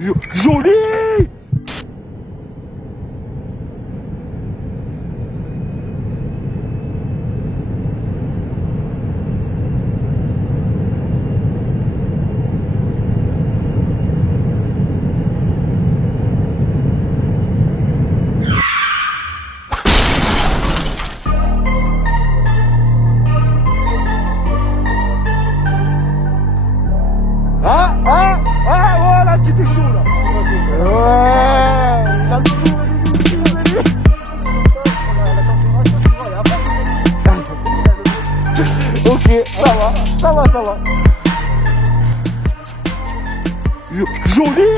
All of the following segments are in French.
Joli! Voilà, tu t'es chaud là. Ouais, il a le bourre des excuses, lui. Ok, ça va. Joli,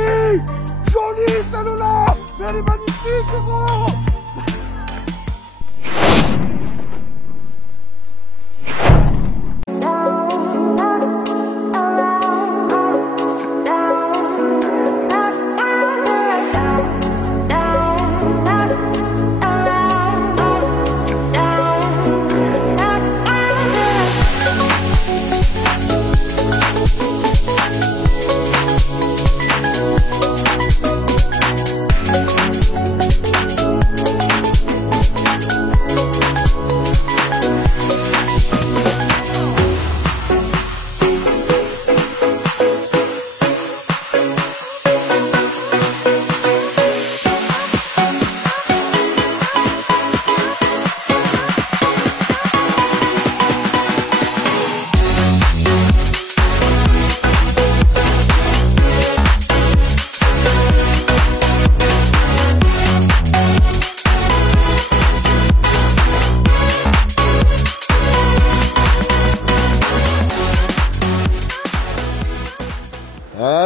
celle-là. Mais elle est magnifique, gros.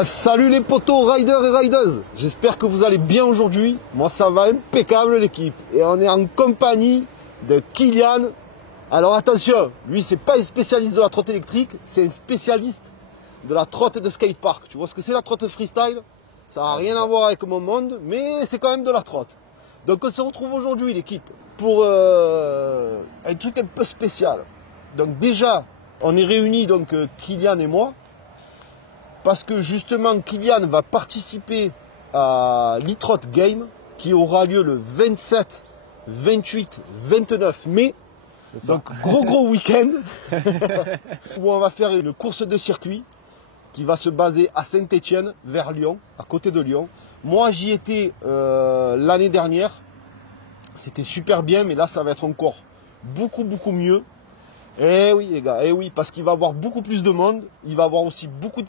Salut les potos riders et riders, j'espère que vous allez bien aujourd'hui. Moi ça va impeccable l'équipe. Et on est en compagnie de Kylian. Alors attention, lui c'est pas un spécialiste de la trotte électrique, c'est un spécialiste de la trotte de skatepark. Tu vois ce que c'est la trotte freestyle? Ça n'a rien à voir avec mon monde, mais c'est quand même de la trotte. Donc on se retrouve aujourd'hui l'équipe pour un truc un peu spécial. Donc déjà, on est réunis donc Kylian et moi. Parce que justement, Kylian va participer à l'e-trot game qui aura lieu le 27, 28, 29 mai. Donc gros week-end où on va faire une course de circuit qui va se baser à Saint-Étienne, vers Lyon, à côté de Lyon. Moi, j'y étais l'année dernière. C'était super bien, mais là, ça va être encore beaucoup mieux. Eh oui les gars, eh oui, parce qu'il va y avoir beaucoup plus de monde, il va y avoir aussi beaucoup de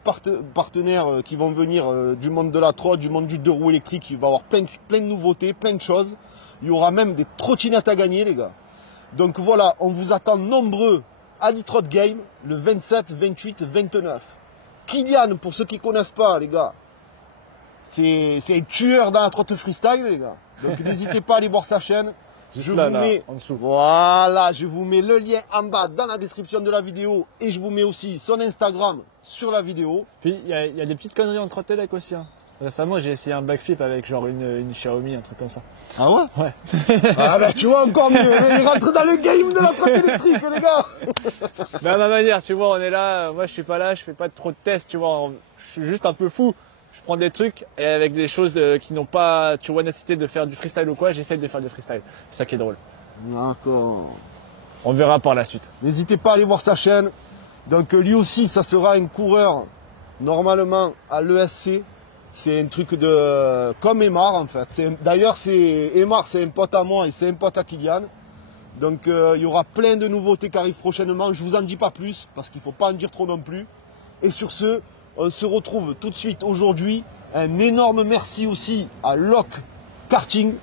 partenaires qui vont venir du monde de la trotte, du monde du 2 roues électriques, il va y avoir plein de nouveautés, plein de choses. Il y aura même des trottinettes à gagner les gars. Donc voilà, on vous attend nombreux à l'e-trot game le 27, 28, 29. Kylian, pour ceux qui ne connaissent pas les gars, c'est un tueur dans la trotte freestyle les gars. Donc n'hésitez pas à aller voir sa chaîne. Juste là, en dessous. Voilà, je vous mets le lien en bas dans la description de la vidéo et je vous mets aussi son Instagram sur la vidéo. Puis il y a des petites conneries en trotte élec aussi. Hein. Récemment, j'ai essayé un backflip avec genre une Xiaomi, un truc comme ça. Ah ouais? Ouais. Ah bah tu vois encore mieux, il rentre dans le game de la trotte électrique les gars. Mais à ma manière, tu vois, on est là, moi je suis pas là, je fais pas trop de tests, tu vois, je suis juste un peu fou. Je prends des trucs et avec des choses qui n'ont pas, tu vois, nécessité de faire du freestyle ou quoi, j'essaye de faire du freestyle. C'est ça qui est drôle. D'accord. On verra par la suite. N'hésitez pas à aller voir sa chaîne. Donc lui aussi, ça sera un coureur normalement à l'ESC. C'est un truc de comme Aymar en fait. D'ailleurs, Aymar, c'est un pote à moi et c'est un pote à Kylian. Donc il y aura plein de nouveautés qui arrivent prochainement. Je vous en dis pas plus parce qu'il ne faut pas en dire trop non plus. Et sur ce, on se retrouve tout de suite aujourd'hui. Un énorme merci aussi à Lock Karting.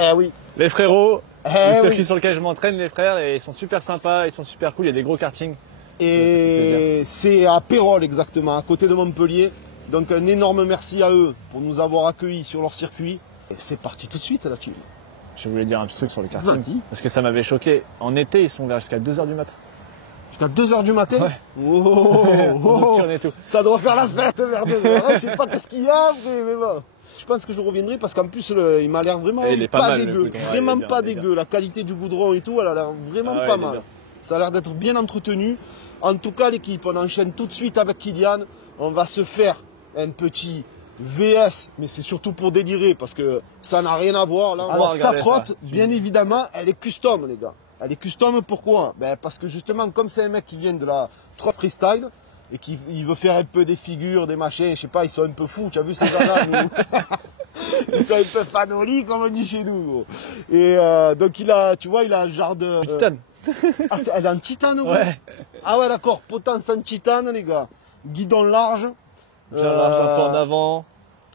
Eh oui. Les frérots, le circuit oui. sur lequel je m'entraîne, les frères, et ils sont super sympas, ils sont super cool, il y a des gros kartings. Et c'est à Pérol exactement, à côté de Montpellier. Donc un énorme merci à eux pour nous avoir accueillis sur leur circuit. Et c'est parti tout de suite là, tu. Je voulais dire un petit truc sur le karting. Vas-y. Parce que ça m'avait choqué. En été, ils sont là jusqu'à 2h du mat. Jusqu'à 2h du matin? Ouais. Oh, et tout. ça doit faire la fête vers 2h. Je sais pas qu'est-ce qu'il y a après, mais bon. Je pense que je reviendrai parce qu'en plus il m'a l'air vraiment pas dégueu. Vraiment pas dégueu. La qualité du goudron et tout, elle a l'air vraiment pas mal. Ça a l'air d'être bien entretenu. En tout cas l'équipe, on enchaîne tout de suite avec Kylian. On va se faire un petit VS, mais c'est surtout pour délirer parce que ça n'a rien à voir. Là. Alors sa trotte, bien évidemment, elle est custom, les gars. Elle est custom, pourquoi? Ben, parce que justement, comme c'est un mec qui vient de la trotte freestyle et qui veut faire un peu des figures, des machins, je sais pas, ils sont un peu fous. Tu as vu ces gens-là, nous ils sont un peu fanolis, comme on dit chez nous. Gros. Et donc il a, tu vois, il a un genre de titane. Ah, elle est en titane, ouais. Ah ouais, d'accord, potence en titane, les gars. Guidon large. Bien large, un peu en avant.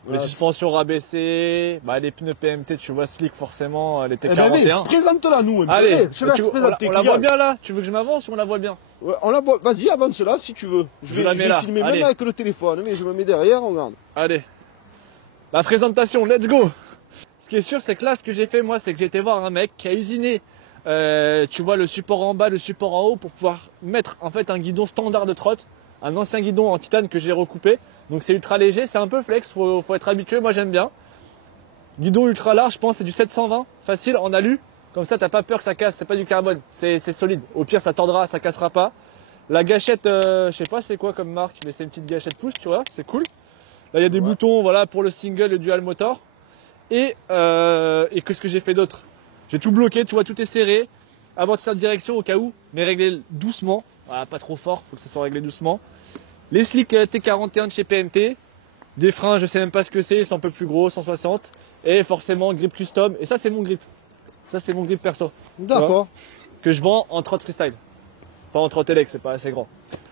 Les suspensions rabaissées, bah, les pneus PMT, tu vois, slick forcément, les T41. Présente-la nous. Allez, je laisse présenter. On la voit bien là. Tu veux que je m'avance ou on la voit bien? Ouais, on la voit. Vas-y, avance là si tu veux. Je vais filmer même avec le téléphone, mais je me mets derrière, regarde. Allez. La présentation, let's go. Ce qui est sûr, c'est que là, ce que j'ai fait, moi, c'est que j'ai été voir un mec qui a usiné, tu vois, le support en bas, le support en haut, pour pouvoir mettre en fait un guidon standard de trotte, un ancien guidon en titane que j'ai recoupé. Donc c'est ultra léger, c'est un peu flex, faut être habitué, moi j'aime bien. Guidon ultra large, je pense c'est du 720, facile, en alu. Comme ça, t'as pas peur que ça casse, c'est pas du carbone, c'est solide. Au pire, ça tordra, ça cassera pas. La gâchette, je sais pas c'est quoi comme marque, mais c'est une petite gâchette pouce, tu vois, c'est cool. Là, il y a des boutons, voilà, pour le single, le dual motor. Et qu'est-ce que j'ai fait d'autre? J'ai tout bloqué, tu vois, tout est serré. Amortisseur de direction au cas où, mais réglé doucement. Voilà, pas trop fort, faut que ça soit réglé doucement. Les slicks T41 de chez PMT. Des freins, je sais même pas ce que c'est, ils sont un peu plus gros, 160. Et forcément, grip custom. Et ça, c'est mon grip. Ça, c'est mon grip perso. D'accord. Que je vends en trotte freestyle. Pas en trotte élect, c'est pas assez grand.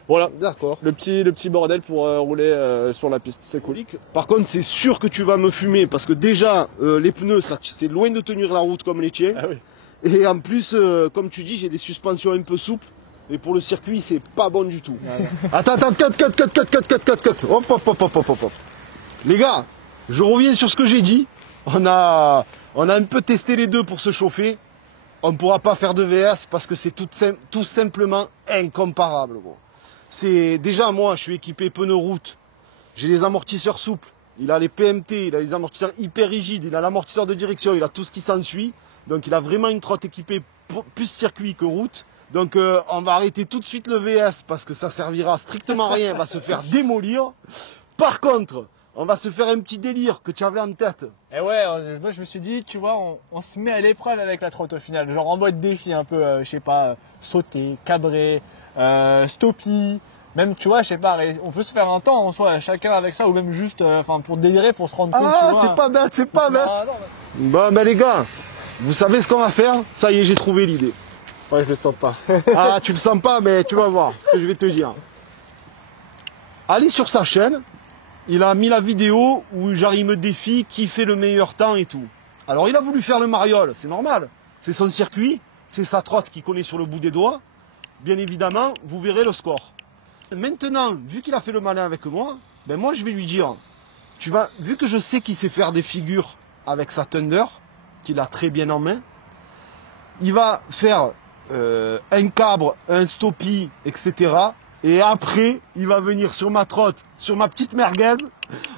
Voilà. D'accord. Le petit bordel pour rouler sur la piste. C'est cool. Par contre, c'est sûr que tu vas me fumer parce que déjà, les pneus, c'est loin de tenir la route comme les tiens. Ah oui. Et en plus, comme tu dis, j'ai des suspensions un peu souples. Et pour le circuit, c'est pas bon du tout. Attends, cut. Hop. Les gars, je reviens sur ce que j'ai dit. On a un peu testé les deux pour se chauffer. On ne pourra pas faire de VS parce que c'est tout simplement incomparable. Gros. C'est déjà moi, je suis équipé pneus route. J'ai les amortisseurs souples. Il a les PMT, il a les amortisseurs hyper rigides, il a l'amortisseur de direction, il a tout ce qui s'ensuit. Donc il a vraiment une trotte équipée plus circuit que route. Donc on va arrêter tout de suite le VS parce que ça servira strictement à rien, on va se faire démolir. Par contre, on va se faire un petit délire que tu avais en tête. Et ouais, moi je me suis dit, tu vois, on se met à l'épreuve avec la trotte au final. Genre en mode défi un peu, je sais pas, sauter, cabrer, stoppie. Même, tu vois, je sais pas, on peut se faire un temps en soi, chacun avec ça, ou même juste, pour délirer, pour se rendre compte. Ah, c'est pas bête, c'est pas bête. Bon, ben les gars, vous savez ce qu'on va faire? Ça y est, j'ai trouvé l'idée. Ouais, je le sens pas. Ah, tu le sens pas, mais tu vas voir ce que je vais te dire. Allez sur sa chaîne, il a mis la vidéo où genre il me défie qui fait le meilleur temps et tout. Alors il a voulu faire le mariole, c'est normal. C'est son circuit, c'est sa trotte qu'il connaît sur le bout des doigts. Bien évidemment, vous verrez le score. Maintenant, vu qu'il a fait le malin avec moi, ben moi je vais lui dire, vu que je sais qu'il sait faire des figures avec sa Thunder, qu'il a très bien en main, il va faire un cabre, un stoppie, etc. Et après, il va venir sur ma trotte, sur ma petite merguez.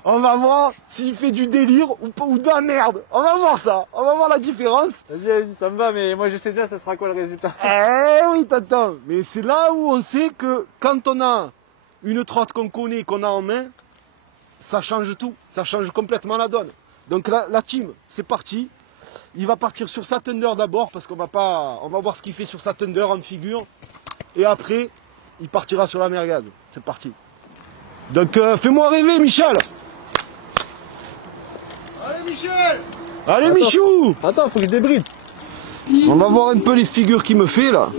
On va voir s'il fait du délire ou de la merde. On va voir ça. On va voir la différence. Vas-y, ça me va, mais moi je sais déjà ça sera quoi le résultat. Eh oui, t'attends. Mais c'est là où on sait que quand on a une trotte qu'on connaît, qu'on a en main, ça change tout. Ça change complètement la donne. Donc la team, c'est parti. Il va partir sur sa Thunder d'abord parce qu'on va voir ce qu'il fait sur sa Thunder en figure. Et après, il partira sur la merguez. C'est parti. Donc fais-moi rêver, Michel. Allez, Michel. Allez, Michou. Attends, faut que je débride. On va voir un peu les figures qu'il me fait là.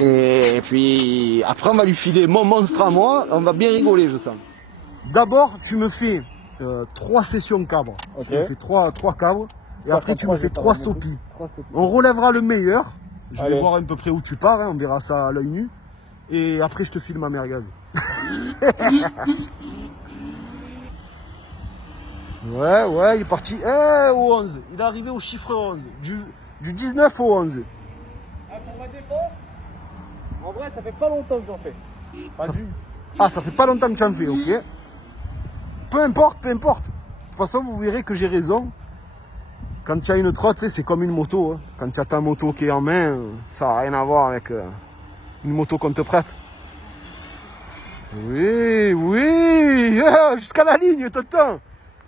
Et puis après, on va lui filer mon monstre à moi. On va bien rigoler, je sens. D'abord, tu me fais 3 sessions cabre. Okay. Tu me fais 3 cabres. Et après, tu me fais 3 stoppies. On relèvera le meilleur. Je vais voir à peu près où tu pars. Hein. On verra ça à l'œil nu. Et après, je te file ma merguez. Ouais, il est parti au 11. Il est arrivé au chiffre 11. Du 19 au 11. Ah, pour ma défense, en vrai, ça fait pas longtemps que j'en fais. Ça fait pas longtemps que tu en fais, ok. Peu importe. De toute façon, vous verrez que j'ai raison. Quand tu as une trotte, c'est comme une moto. Hein. Quand tu as ta moto qui est en main, ça n'a rien à voir avec une moto qu'on te prête. Oui, oui. Ah, jusqu'à la ligne, tonton.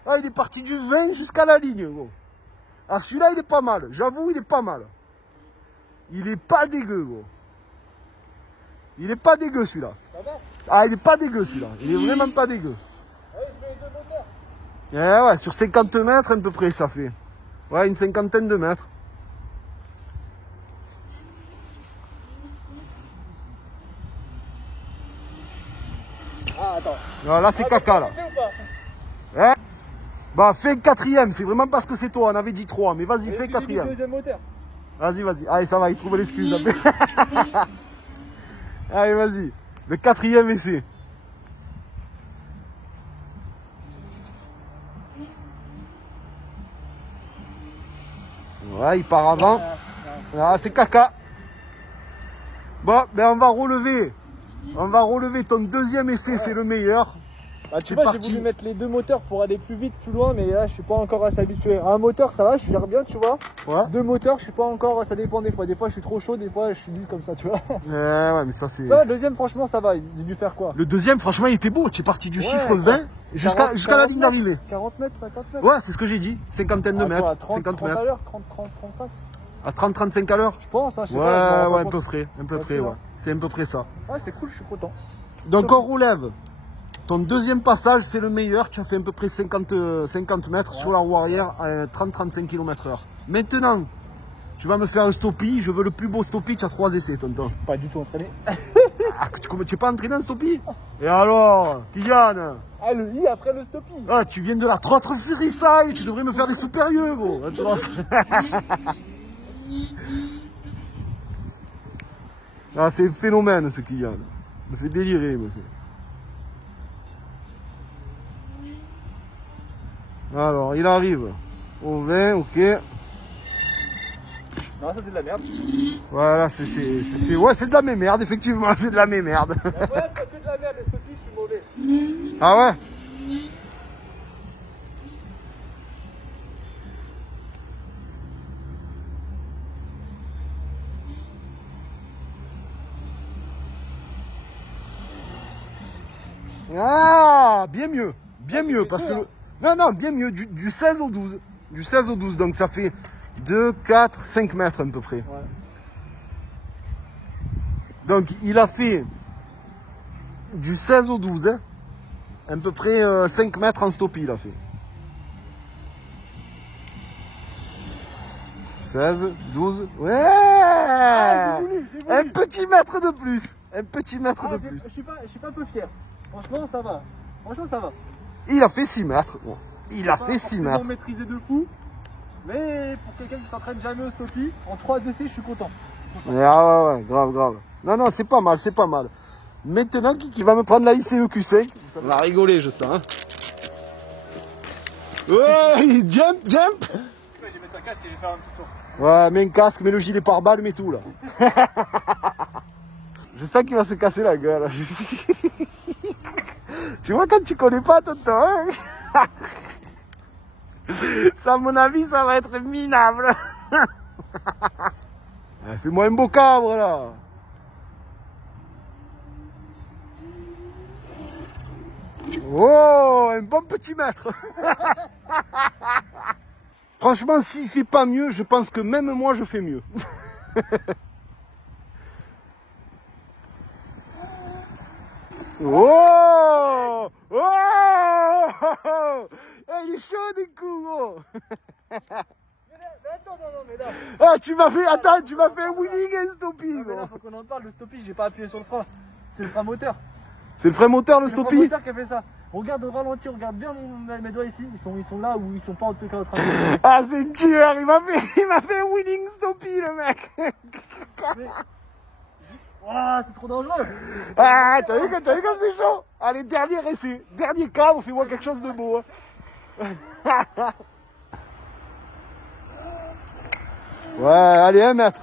Ah, il est parti du 20 jusqu'à la ligne, gros. Ah, celui-là, il est pas mal. J'avoue, il est pas mal. Il est pas dégueu, gros. Il est pas dégueu, celui-là. Ah, il est pas dégueu, celui-là. Il est vraiment pas dégueu. Ouais, sur 50 mètres, à peu près, ça fait. Ouais, une cinquantaine de mètres. Ah, attends. Non, là, c'est caca, là. Hein? Bah, fais le quatrième. C'est vraiment parce que c'est toi. On avait dit 3. Mais vas-y, fais le quatrième. Deuxième moteur. Vas-y, vas-y. Allez, ça va, il trouve l'excuse. Allez, vas-y. Le quatrième essai. Ouais, il part avant. Ah, c'est caca. Bon, ben on va relever. On va relever ton deuxième essai, c'est le meilleur. Bah, tu vois, j'ai voulu mettre les deux moteurs pour aller plus vite, plus loin, mais là, je suis pas encore assez habitué. Un moteur, ça va, je gère bien, tu vois. Ouais. Deux moteurs, je suis pas encore, ça dépend des fois. Des fois, je suis trop chaud, des fois, je suis nul comme ça, tu vois. Ouais, mais ça, c'est... Ça va, le deuxième, franchement, ça va. J'ai dû faire quoi? Le deuxième, franchement, il était beau. Tu es parti du chiffre 20 jusqu'à la ligne d'arrivée. 40 mètres, 50 mètres. Ouais, c'est ce que j'ai dit. Cinquantaine de mètres. 30, 50 30 mètres. à l'heure, 30, 30, 35. À 30-35 à l'heure. Je pense, hein, je sais Ouais, pas. ouais, à peu près. Un peu près, ouais. C'est à peu près ça. Ouais, c'est cool, je suis content. Donc, on relève. Ton deuxième passage, c'est le meilleur. Tu as fait à peu près 50 mètres sur la roue arrière à 30-35 km/h. Maintenant, tu vas me faire un stoppie. Je veux le plus beau stoppie. Tu as 3 essais, tonton. Pas du tout entraîné. Ah, tu es pas entraîné en stoppie? Et alors, Kylian? Ah, le I après le stoppie. Ah, tu viens de la trotte freestyle. Tu devrais me faire des supérieurs, gros. Ah, c'est un phénomène, ce Kylian. Il me fait délirer, il me fait. Alors, il arrive au 20, ok. Non, ça c'est de la merde. Voilà, ouais, c'est de la merde, effectivement, c'est de la merde. Ouais, c'est que de la merde, le stoppie, je suis mauvais. Ah ouais? Ah, bien mieux, parce que... Non, non, bien mieux, du 16 au 12. Du 16 au 12, donc ça fait 2, 4, 5 mètres à peu près. Ouais. Donc il a fait du 16 au 12, hein, à peu près 5 mètres en stoppie, il a fait. 16, 12, ouais, Ah, j'ai voulu. un petit mètre de plus. Un petit mètre de plus. Je suis pas un peu fier. Franchement, ça va. Franchement, ça va. Il a fait 6 mètres. Bon. Il a fait 6 mètres. Maîtrisé de fou. Mais pour quelqu'un qui s'entraîne jamais au stoppie, en 3 essais, je suis content. Ah ouais, grave, grave. Non, non, c'est pas mal, c'est pas mal. Maintenant, qui va me prendre la ICE Q5? On va rigoler, je sens. Hein. Ouais, jump, jump. Je vais mettre un casque et je vais faire un petit tour. Ouais, mets un casque, mets le gilet pare-balles, mets tout là. Je sens qu'il va se casser la gueule. Tu vois quand tu connais pas tonton, hein. Ça, à mon avis, ça va être minable. Fais-moi un beau cabre là. Oh, un bon petit mètre. Franchement, s'il fait pas mieux, je pense que même moi, je fais mieux. Oh, oh, il est chaud du coup, gros. Mais attends, non, mais là. Ah, tu m'as fait, attends, tu m'as fait un winning et un stoppie, Mais là, gros. faut qu'on en parle. Le stoppie, j'ai pas appuyé sur le frein. C'est le frein moteur. C'est le frein moteur, le C'est le frein stoppie. moteur qui a fait ça. Regarde au ralenti, regarde bien mes doigts ici. Ils sont là où ils sont pas en tout cas en train de. Ah, c'est une tueur, il m'a fait un winning stoppie, le mec. Waouh, c'est trop dangereux. Ah, tu as vu comme c'est chaud. Allez, dernier essai, dernier cabre, fais-moi quelque chose de beau. Hein. Ouais, allez, 1 mètre.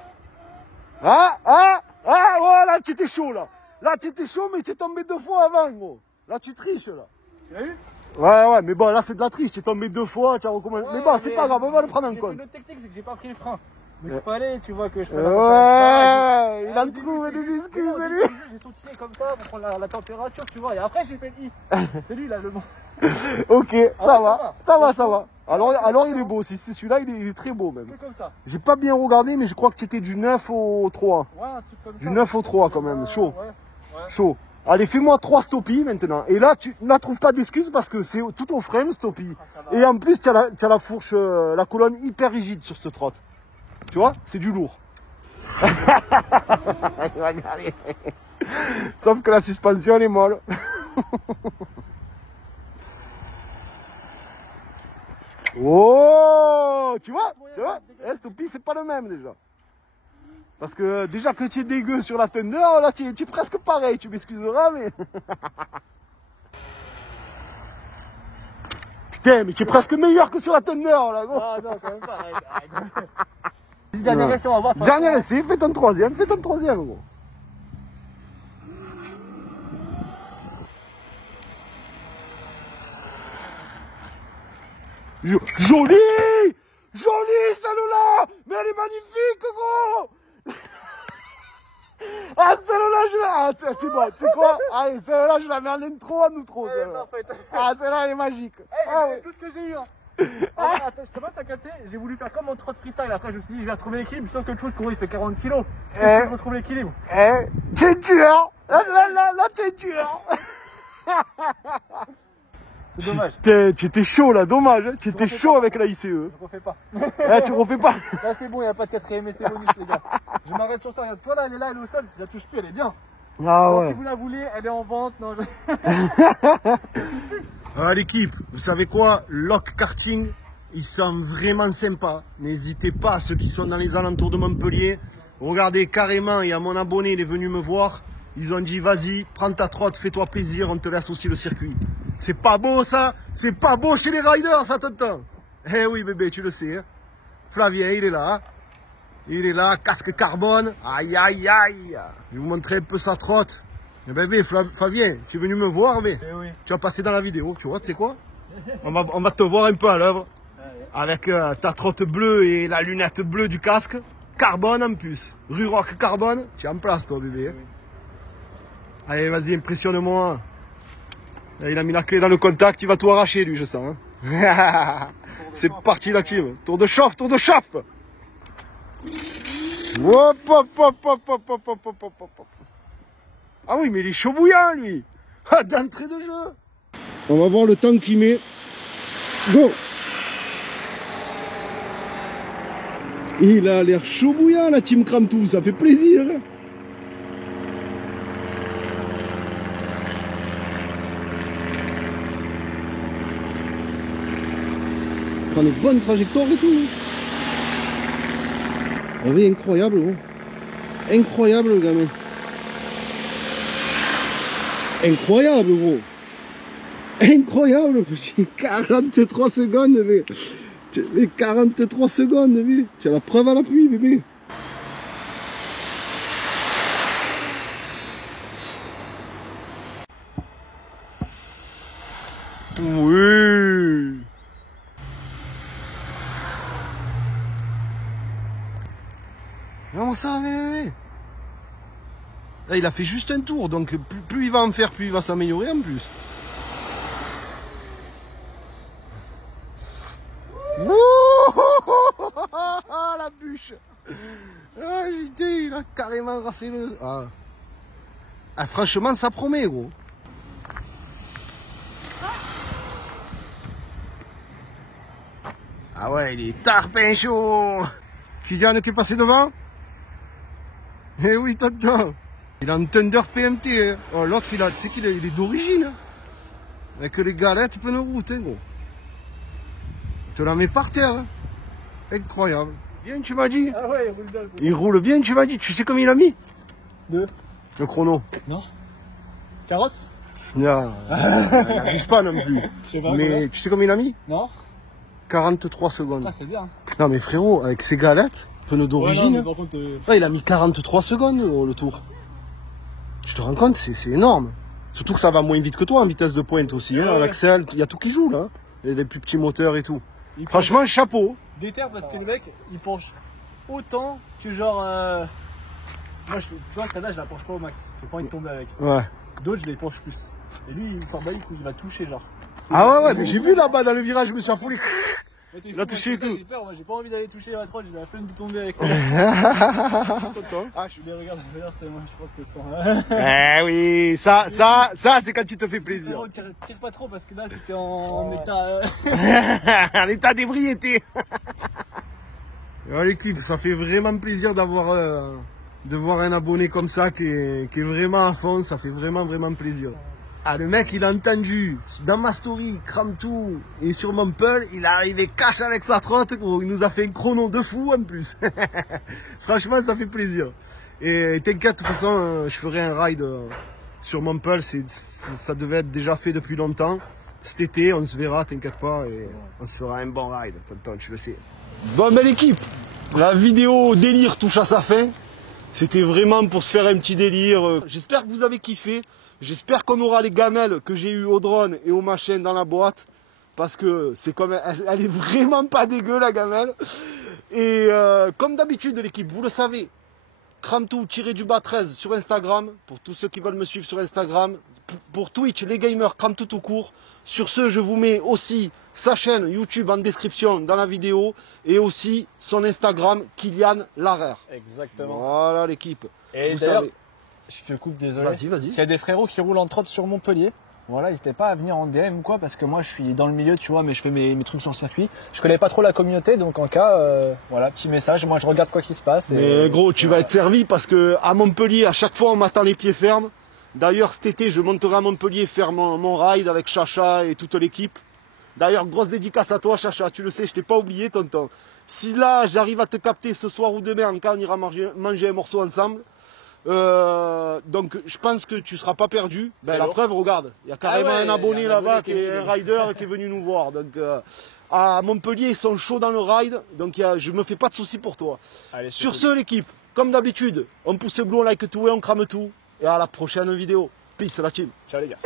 Ah, oh, là, tu étais chaud, là. Là, tu étais chaud, mais tu es tombé 2 fois avant, gros. Là, tu triches, là. Tu l'as vu? Ouais, mais bon, là, c'est de la triche. Tu es tombé 2 fois, tu as recommencé. Ouais, mais bon, c'est pas grave, on va le prendre en compte. L'autre technique, c'est que j'ai pas pris le frein. Mais il fallait, tu vois, que je fasse Ouais, il a trouvé des excuses, lui. J'ai sautillé comme ça pour prendre la température, tu vois, et après j'ai fait le I. C'est lui là, le bon. Ok, ça va. Alors il est beau, si c'est celui-là, il est très beau même. Comme ça. J'ai pas bien regardé, mais je crois que tu étais du 9 au 3. Ouais, un truc comme ça. Du 9 au 3 quand même, chaud. Ouais. Chaud. Allez, fais-moi 3 stoppies maintenant. Et là, tu ne trouves pas d'excuses parce que c'est tout au frame, stoppie. Et en plus, tu as la fourche, la colonne hyper rigide sur cette trotte. Tu vois, c'est du lourd. Sauf que la suspension, elle est molle. Oh, tu vois, stoppie, c'est pas le même déjà. Parce que déjà que tu es dégueu sur la Thunder, là tu es presque pareil, tu m'excuseras, mais... Putain, mais tu es presque meilleur que sur la Thunder, là, gros. Ah non, quand même pas. Dernier essai, on va voir. Dernier essai, fais ton troisième, gros. Jolie celle-là. Mais elle est magnifique, gros. Ah, celle-là, c'est bon, tu sais quoi? Allez, celle-là, je la mets en intro à nous trop, celle-là. Ah, celle-là, elle est magique. C'est tout ce que j'ai eu, hein. Attends, je sais pas si t'as capté, j'ai voulu faire comme en trot freestyle. Après, je me suis dit, je vais retrouver l'équilibre. Sauf que le truc, il fait 40 kilos. Je retrouve l'équilibre. Tu es tueur. Là, tu es tueur. C'est dommage. Tu étais chaud, là, dommage. Tu étais chaud avec la ICE. Je refais pas. Tu refais pas. Là, c'est bon, il n'y a pas de quatrième essai bonus, les gars. Je m'arrête sur ça. Tu vois, là, elle est au sol. Je la touche plus, elle est bien. Ah Alors, ouais. si vous la voulez, elle est en vente. Non, l'équipe, vous savez quoi? Lock Karting, ils sont vraiment sympas. N'hésitez pas, ceux qui sont dans les alentours de Montpellier. Regardez, carrément, il y a mon abonné, il est venu me voir. Ils ont dit, vas-y, prends ta trotte, fais-toi plaisir, on te laisse aussi le circuit. C'est pas beau, ça? C'est pas beau chez les riders, ça, tonton? Eh oui, bébé, tu le sais. Hein. Flavien, il est là. Hein. Il est là, casque carbone. Aïe, aïe, aïe. Je vais vous montrer un peu sa trotte. Eh bébé, Flavien, tu es venu me voir, mais tu vas passer dans la vidéo, tu vois, tu sais quoi? On va te voir un peu à l'œuvre. Avec ta trotte bleue et la lunette bleue du casque. Carbone en plus. Ruroc carbone. Tu es en place, toi, bébé. Allez, vas-y, impressionne-moi. Il a mis la clé dans le contact, il va tout arracher, lui, je sens. Hein. C'est parti, la team. Tour de chauffe. Hop, hop. Ah oui, mais il est chaud bouillant, lui. D'entrée de jeu. On va voir le temps qu'il met. Go. Il a l'air chaud bouillant, la team Cramtou, ça fait plaisir. Prend des bonnes trajectoires et tout. La vie est incroyable, gros. Incroyable, le gamin. Incroyable, gros. Incroyable, petit. 43 secondes, bébé. Les 43 secondes, bébé. Tu as la preuve à l'appui, bébé. Oui. Comment ça, bébé? Là, il a fait juste un tour, donc plus il va en faire, plus il va s'améliorer en plus. La bûche. Ah, putain, il a carrément raflé le... Ah, franchement, ça promet, gros. Ah ouais, il est tarpin chaud. Kylian qui est passé devant. Eh oui, tonton. Il a un Thunder PMT. Hein. Oh, l'autre, tu sais qu'il est d'origine. Hein. Avec les galettes plein de route, hein, gros. Tu la mets par terre. Hein. Incroyable. Bien, tu m'as dit. Ah ouais, il roule bien. Il roule bien, tu m'as dit. Tu sais combien il a mis? 2. Le chrono. Non. 40. Non. Il n'abuse pas non plus. Je sais pas. Mais Combien? tu sais combien il a mis? Non. 43 secondes. Ah, c'est bien. Non mais frérot, avec ses galettes, pneus d'origine, par contre, il a mis 43 secondes le tour. Tu te rends compte, c'est énorme. Surtout que ça va moins vite que toi en vitesse de pointe aussi. Hein, l'axel, il y a tout qui joue là. Les plus petits moteurs et tout. Franchement, chapeau. Déterre parce que le mec, il penche autant que genre. Moi, tu vois, celle-là, je la penche pas au max. J'ai pas envie de tomber avec. Ouais. D'autres, je les penche plus. Et lui, il s'en bat les couilles, il va toucher, genre. Ah ouais, mais j'ai vu là-bas dans le virage, je me suis affolé. Il a touché et tout. J'ai peur, moi, j'ai pas envie d'aller toucher la trotte, j'ai la flemme de tomber avec ça. Ah, je suis bien, regarde, c'est moi, je pense que ça. Eh oui, ça, c'est quand tu te fais plaisir. Tire pas trop parce que là, c'était en état. En état d'ébriété. L'équipe, ça fait vraiment plaisir de voir un abonné comme ça qui est vraiment à fond, ça fait vraiment plaisir. Ah, le mec, il a entendu dans ma story, crame tout, et sur mon pull, il est arrivé cash avec sa trotte, gros. Il nous a fait un chrono de fou en plus. Franchement, ça fait plaisir. Et t'inquiète, de toute façon, je ferai un ride sur mon pull, ça devait être déjà fait depuis longtemps. Cet été, on se verra, t'inquiète pas, et on se fera un bon ride, tonton, tu le sais. Bon, belle équipe, la vidéo délire touche à sa fin. C'était vraiment pour se faire un petit délire. J'espère que vous avez kiffé. J'espère qu'on aura les gamelles que j'ai eues au drone et au machin dans la boîte. Parce que c'est comme elle est vraiment pas dégueu la gamelle. Et comme d'habitude l'équipe, vous le savez, Cramtou-13 sur Instagram. Pour tous ceux qui veulent me suivre sur Instagram. Pour Twitch, les gamers, Cramtou tout court. Sur ce, je vous mets aussi sa chaîne YouTube en description dans la vidéo. Et aussi son Instagram, Kylian Larère. Exactement. Voilà l'équipe. Et vous d'ailleurs, savez. je te coupe, désolé. Vas-y. S'il y a des frérots qui roulent en trotte sur Montpellier, voilà, n'hésitez pas à venir en DM ou quoi, parce que moi je suis dans le milieu, tu vois, mais je fais mes trucs sur le circuit. Je connais pas trop la communauté, donc en cas, voilà, petit message, moi je regarde quoi qui se passe. Mais gros, tu vas être servi parce que à Montpellier, à chaque fois, on m'attend les pieds fermes. D'ailleurs, cet été, je monterai à Montpellier faire mon ride avec Chacha et toute l'équipe. D'ailleurs, grosse dédicace à toi, Chacha, tu le sais, je t'ai pas oublié, tonton. Si là, j'arrive à te capter ce soir ou demain, en cas, on ira manger un morceau ensemble. Donc je pense que tu seras pas perdu. Ben, la preuve, regarde, il y a carrément un abonné là-bas qui est un rider qui est venu nous voir. Donc à Montpellier, ils sont chauds dans le ride, donc je me fais pas de soucis pour toi. Allez, sur ce, l'équipe, comme d'habitude, on pousse le bleu, on like tout et on crame tout. Et à la prochaine vidéo. Peace la team. Ciao les gars.